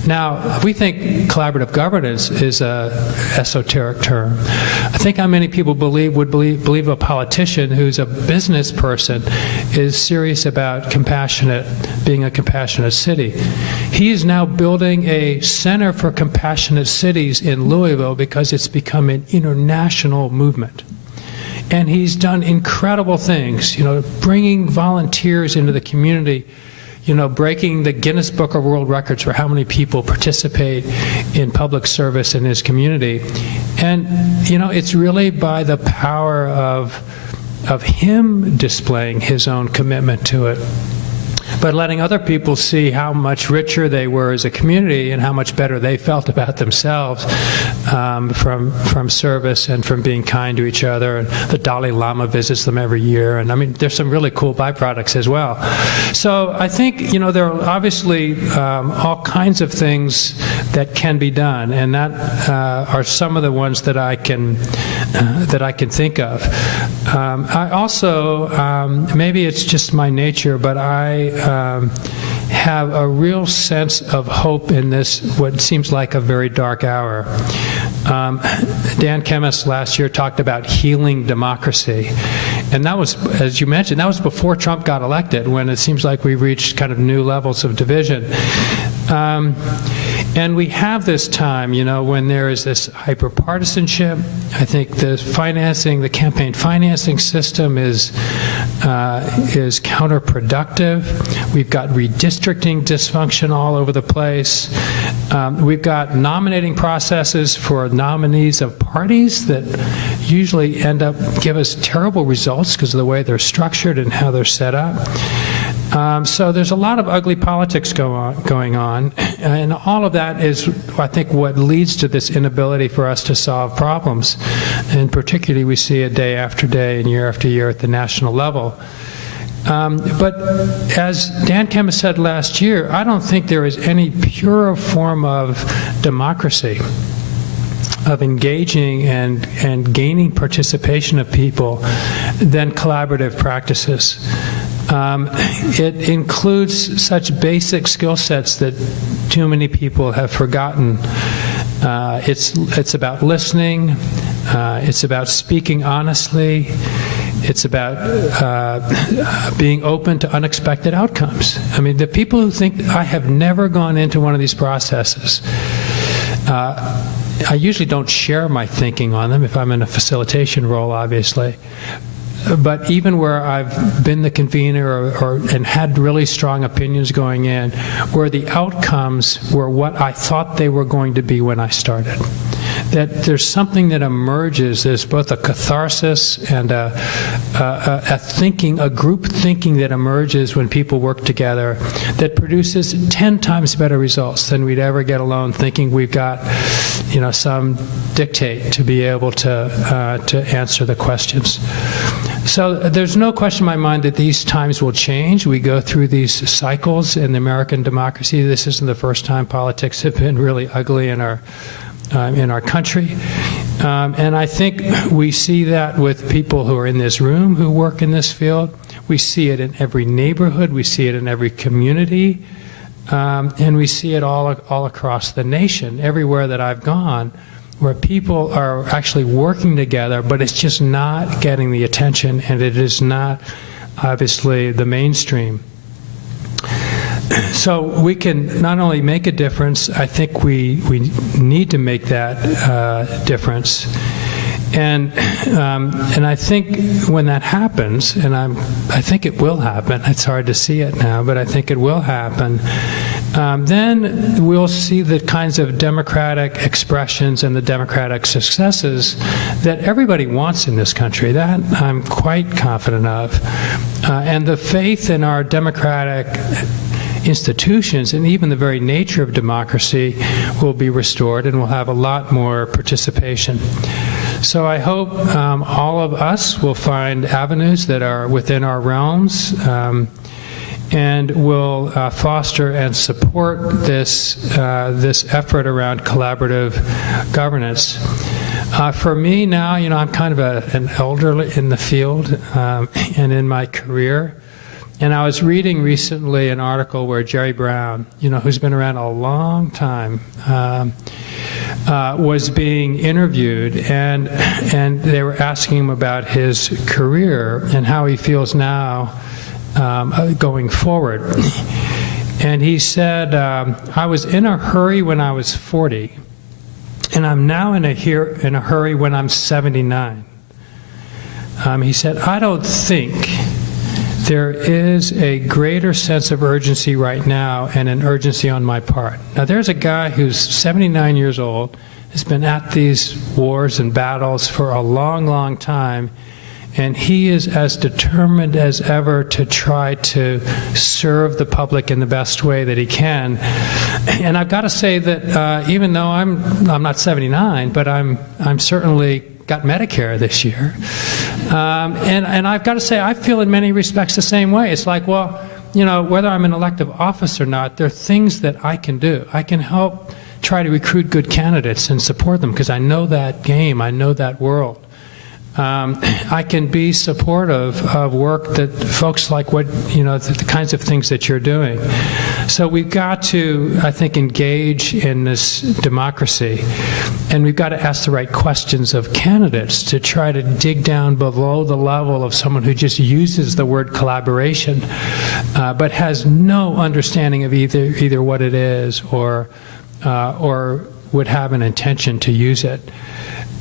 Now, we think collaborative governance is an esoteric term. I think how many people would believe a politician who's a business person is serious about being a compassionate city. He is now building a center for compassionate cities in Louisville because it's become an international movement. And he's done incredible things, you know, bringing volunteers into the community, you know, breaking the Guinness Book of World Records for how many people participate in public service in his community. And, you know, it's really by the power of him displaying his own commitment to it, but letting other people see how much richer they were as a community and how much better they felt about themselves from service and from being kind to each other. And the Dalai Lama visits them every year, and I mean, there's some really cool byproducts as well. So I think, you know, there are obviously all kinds of things that can be done, and that are some of the ones that I can think of. I also, maybe it's just my nature, but I have a real sense of hope in this, what seems like a very dark hour. Dan Kemmis last year talked about healing democracy. And that was, as you mentioned, that was before Trump got elected, when it seems like we reached kind of new levels of division. And we have this time, when there is this hyper-partisanship. I think the campaign financing system is counterproductive. We've got redistricting dysfunction all over the place. We've got nominating processes for nominees of parties that usually give us terrible results because of the way they're structured and how they're set up. So there's a lot of ugly politics going on, and all of that is, I think, what leads to this inability for us to solve problems. And particularly we see it day after day and year after year at the national level. But as Dan Kemp said last year, I don't think there is any purer form of democracy, of engaging and gaining participation of people, than collaborative practices. It includes such basic skill sets that too many people have forgotten. It's about listening. It's about speaking honestly. It's about being open to unexpected outcomes. I mean, the people who think I have never gone into one of these processes, I usually don't share my thinking on them if I'm in a facilitation role, obviously. But even where I've been the convener and had really strong opinions going in, where the outcomes were what I thought they were going to be when I started. That there's something that emerges. There's both a catharsis and a group thinking that emerges when people work together that produces 10 times better results than we'd ever get alone, thinking we've got, some dictate to be able to answer the questions. So there's no question in my mind that these times will change. We go through these cycles in the American democracy. This isn't the first time politics have been really ugly in our country. And I think we see that with people who are in this room who work in this field. We see it in every neighborhood. We see it in every community. And we see it all across the nation, everywhere that I've gone, where people are actually working together, but it's just not getting the attention, and it is not, obviously, the mainstream. So we can not only make a difference, I think we need to make that difference. And I think when that happens, and I think it will happen, it's hard to see it now, but I think it will happen, then we'll see the kinds of democratic expressions and the democratic successes that everybody wants in this country. That I'm quite confident of. And the faith in our democratic institutions and even the very nature of democracy will be restored, and we'll have a lot more participation. So I hope all of us will find avenues that are within our realms and will foster and support this effort around collaborative governance. For me now, I'm kind of an elder in the field and in my career. And I was reading recently an article where Jerry Brown, who's been around a long time, was being interviewed, and they were asking him about his career and how he feels now going forward. And he said, I was in a hurry when I was 40, and I'm now in a hurry when I'm 79. He said, I don't think there is a greater sense of urgency right now, and an urgency on my part. Now, there's a guy who's 79 years old, has been at these wars and battles for a long, long time, and he is as determined as ever to try to serve the public in the best way that he can. And I've got to say that even though I'm not 79, but I'm certainly got Medicare this year. And I've got to say, I feel in many respects the same way. It's like, well, whether I'm an elective office or not, there are things that I can do. I can help try to recruit good candidates and support them because I know that game, I know that world. I can be supportive of work that folks like the kinds of things that you're doing. So we've got to, I think, engage in this democracy, and we've got to ask the right questions of candidates to try to dig down below the level of someone who just uses the word collaboration, but has no understanding of either what it is or or would have an intention to use it.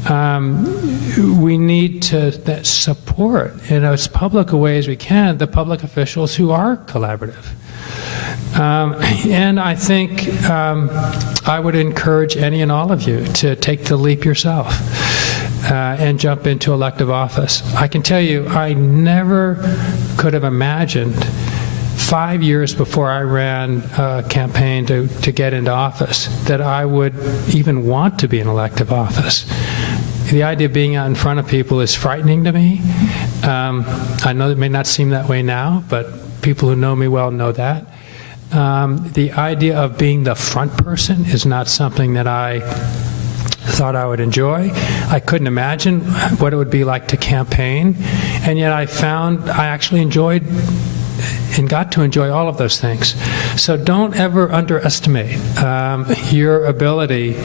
We need to support, in as public a way as we can, the public officials who are collaborative. And I think I would encourage any and all of you to take the leap yourself and jump into elective office. I can tell you, I never could have imagined 5 years before I ran a campaign to get into office that I would even want to be in elective office. The idea of being out in front of people is frightening to me. I know it may not seem that way now, but people who know me well know that. The idea of being the front person is not something that I thought I would enjoy. I couldn't imagine what it would be like to campaign, and yet I found I actually enjoyed and got to enjoy all of those things. So don't ever underestimate your ability.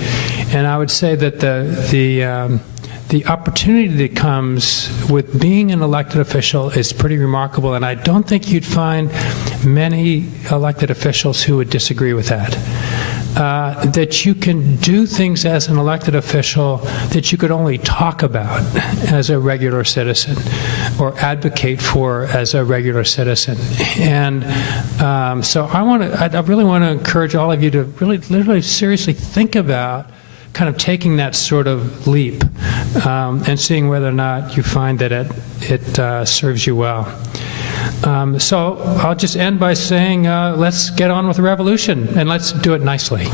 And I would say that the opportunity that comes with being an elected official is pretty remarkable, and I don't think you'd find many elected officials who would disagree with that. That you can do things as an elected official that you could only talk about as a regular citizen or advocate for as a regular citizen. And so I really want to encourage all of you to really literally seriously think about kind of taking that sort of leap and seeing whether or not you find that it serves you well. So I'll just end by saying let's get on with the revolution, and let's do it nicely.